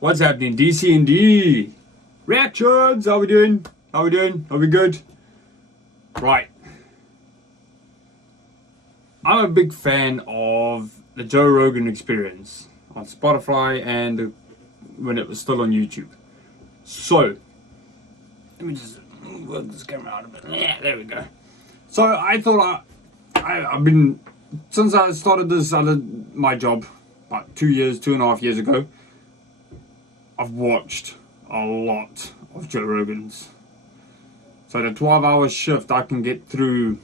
What's happening? DC&D reactions. How we doing? Are we good? Right. I'm a big fan of the Joe Rogan Experience on Spotify and when it was still on YouTube. So let me just work this camera out a bit. Yeah, there we go. So I thought I've been, since I started my job about 2.5 years ago, I've watched a lot of Joe Rogan's. So the 12-hour shift, I can get through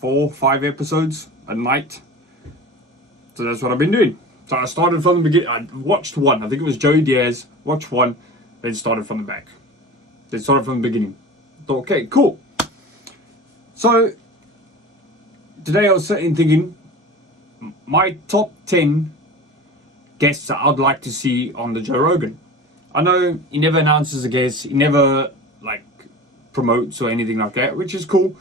4-5 episodes a night. So that's what I've been doing. So I started from the beginning. I watched one. I think it was Joey Diaz. Watched one, then started from the back. Then started from the beginning. Thought, okay, cool. So today I was sitting thinking, my top 10 guests that I'd like to see on the Joe Rogan. I know he never announces a guest. He never promotes or anything like that, which is cool.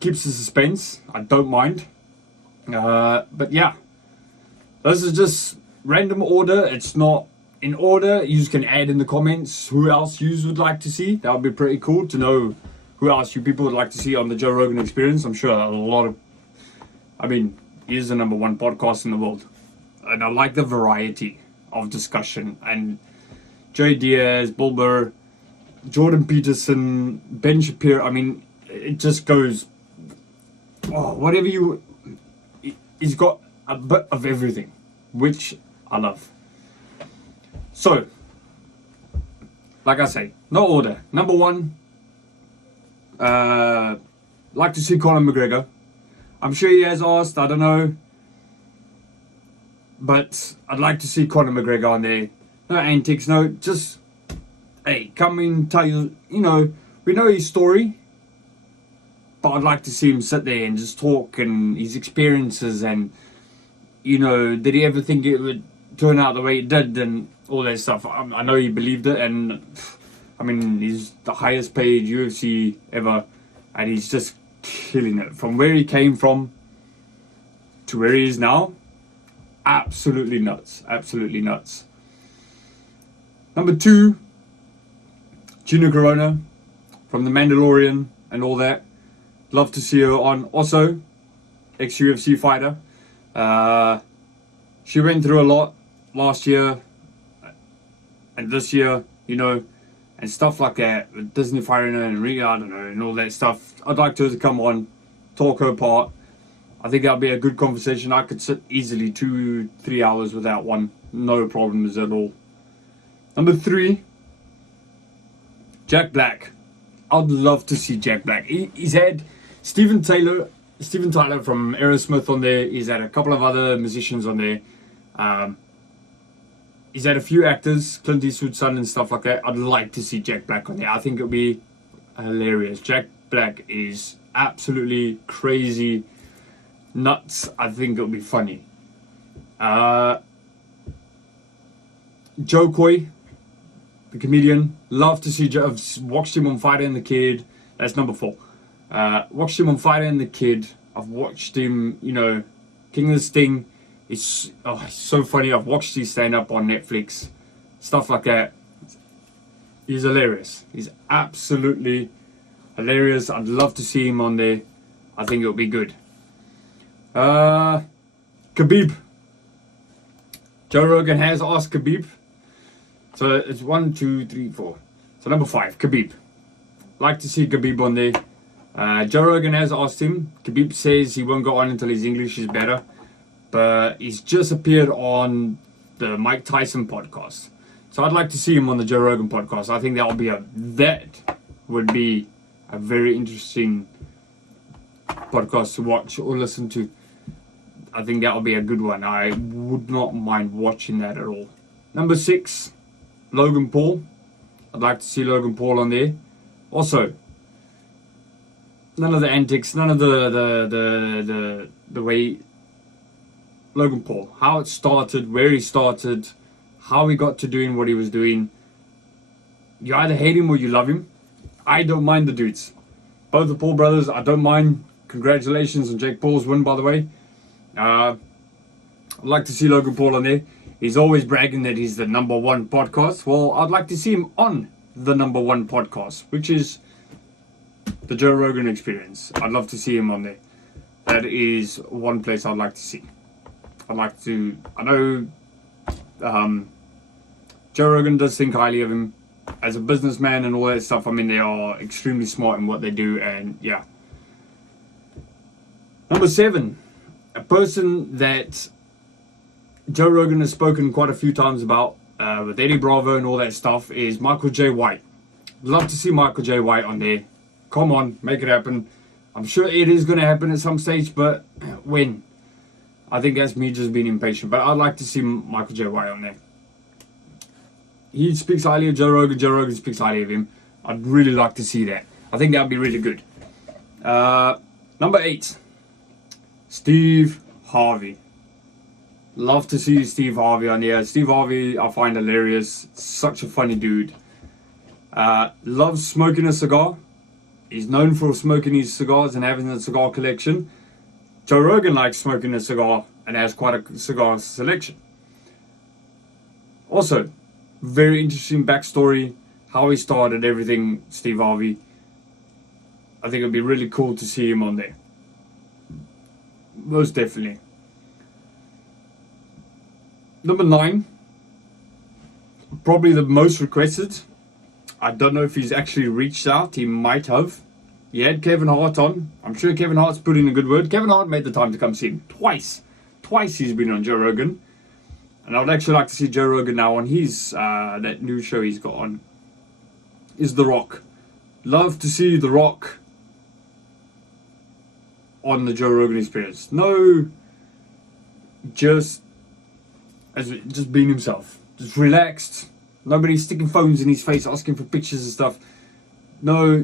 Keeps the suspense. I don't mind. But yeah, this is just random order. It's not in order. You can add in the comments who else you would like to see. That would be pretty cool to know who else you people would like to see on the Joe Rogan Experience. I'm sure a lot of, he is the #1 podcast in the world, and I like the variety of discussion. And Joey Diaz, Bill Burr, Jordan Peterson, Ben Shapiro. It just goes, whatever you. He's got a bit of everything, which I love. So, like I say, no order. #1, like to see Conor McGregor. I'm sure he has asked, I don't know. But I'd like to see Conor McGregor on there. No antics, no, just, hey, come and tell you, we know his story. But I'd like to see him sit there and just talk and his experiences and, did he ever think it would turn out the way it did and all that stuff. I know he believed it, and he's the highest paid UFC ever, and he's just killing it. From where he came from to where he is now, absolutely nuts. Absolutely nuts. #2, Gina Carano from The Mandalorian and all that. Love to see her on. Also, ex-UFC fighter. She went through a lot last year and this year, and stuff like that. With Disney firing her and I don't know, and all that stuff. I'd like her to come on, talk her part. I think that'll be a good conversation. I could sit easily 2-3 hours without one. No problems at all. #3, Jack Black. I'd love to see Jack Black. He's had Steven Tyler from Aerosmith on there. He's had a couple of other musicians on there. He's had a few actors, Clint Eastwood's son and stuff like that. I'd like to see Jack Black on there. I think it'll be hilarious. Jack Black is absolutely crazy, nuts. I think it'll be funny. Joe Coy, the comedian. Love to see Joe. I've watched him on Fighter and the Kid. That's #4. Watched him on Fighter and the Kid. I've watched him, King of the Sting. It's so funny. I've watched his stand-up on Netflix. Stuff like that. He's hilarious. He's absolutely hilarious. I'd love to see him on there. I think it'll be good. Khabib. Joe Rogan has asked Khabib. So it's 1, 2, 3, 4. So #5, Khabib. Like to see Khabib on there. Joe Rogan has asked him. Khabib says he won't go on until his English is better. But he's just appeared on the Mike Tyson podcast. So I'd like to see him on the Joe Rogan podcast. I think that would be a very interesting podcast to watch or listen to. I think that would be a good one. I would not mind watching that at all. #6, Logan Paul. I'd like to see Logan Paul on there. Also, none of the antics, none of the way Logan Paul, how it started, where he started, how he got to doing what he was doing. You either hate him or you love him. I don't mind the dudes. Both the Paul brothers, I don't mind. Congratulations on Jake Paul's win, by the way. I'd like to see Logan Paul on there. He's always bragging that he's the #1 podcast. Well, I'd like to see him on the #1 podcast, which is the Joe Rogan Experience. I'd love to see him on there. That is one place I'd like to see. I know Joe Rogan does think highly of him as a businessman and all that stuff. I mean, they are extremely smart in what they do, and yeah. Number 7, a person that Joe Rogan has spoken quite a few times about with Eddie Bravo and all that stuff is Michael J. White. Love to see Michael J. White on there. Come on, make it happen. I'm sure it is going to happen at some stage, but when? I think that's me just being impatient, but I'd like to see Michael J. White on there. He speaks highly of Joe Rogan. Joe Rogan speaks highly of him. I'd really like to see that. I think that would be really good. Number 8, Steve Harvey. Love to see Steve Harvey on here. Steve Harvey I find hilarious. Such a funny dude. Loves smoking a cigar. He's known for smoking his cigars and having a cigar collection. Joe Rogan likes smoking a cigar and has quite a cigar selection. Also, very interesting backstory, how he started everything, Steve Harvey. I think it'd be really cool to see him on there. Most definitely. Number 9, probably the most requested. I don't know if he's actually reached out. He might have. He had Kevin Hart on. I'm sure Kevin Hart's put in a good word. Kevin Hart made the time to come see him twice. Twice he's been on Joe Rogan. And I would actually like to see Joe Rogan now on his, that new show he's got on. Is The Rock. Love to see The Rock on the Joe Rogan Experience. No, just being himself. Just relaxed. Nobody sticking phones in his face asking for pictures and stuff. No,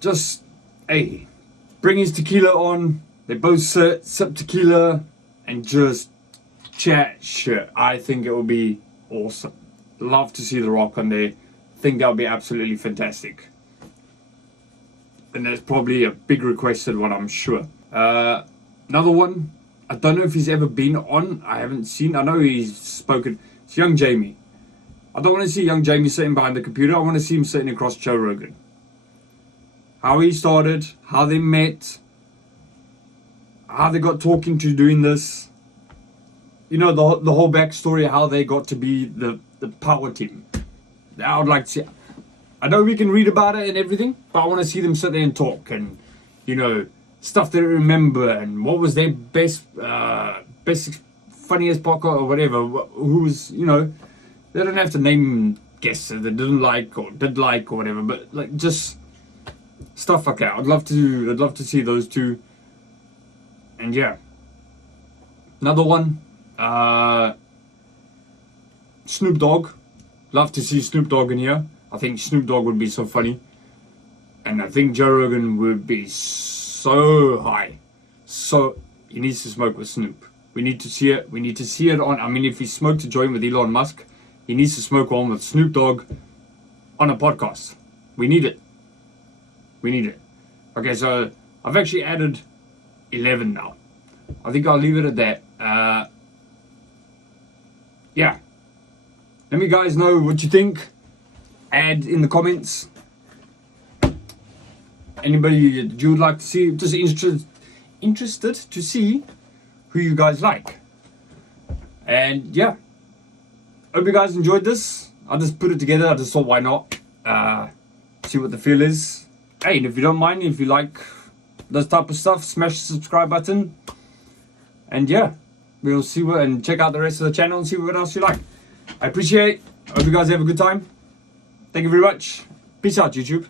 just, hey, bring his tequila on. They both sip tequila and just chat shit. I think it will be awesome. Love to see The Rock on there. Think that would be absolutely fantastic. And that's probably a big requested one, I'm sure. Another one, I don't know if he's ever been on. I haven't seen. I know he's spoken. It's Young Jamie. I don't want to see Young Jamie sitting behind the computer. I want to see him sitting across Joe Rogan. How he started, how they met, how they got talking to doing this. The whole backstory, how they got to be the power team. I would like to see. I know we can read about it and everything, but I want to see them sit there and talk and, stuff they remember and what was their best, funniest podcast or whatever. Who was, they don't have to name guests that they didn't like or did like or whatever, but like just stuff like that. I'd love to see those two. And yeah, another one, Snoop Dogg. Love to see Snoop Dogg in here. I think Snoop Dogg would be so funny. And I think Joe Rogan would be so high. So he needs to smoke with Snoop. We need to see it. We need to see it on. I mean, if he smoked a joint with Elon Musk, he needs to smoke one with Snoop Dogg on a podcast. We need it. We need it. Okay, so I've actually added 11 now. I think I'll leave it at that. Yeah. Let me guys know what you think. Add in the comments. Anybody you would like to see, just interested to see who you guys like. And yeah, hope you guys enjoyed this. I just put it together. I just thought, why not? See what the feel is. Hey, and if you don't mind, if you like this type of stuff, smash the subscribe button. And yeah, we'll see and check out the rest of the channel and see what else you like. I appreciate it. Hope you guys have a good time. Thank you very much. Peace out, YouTube.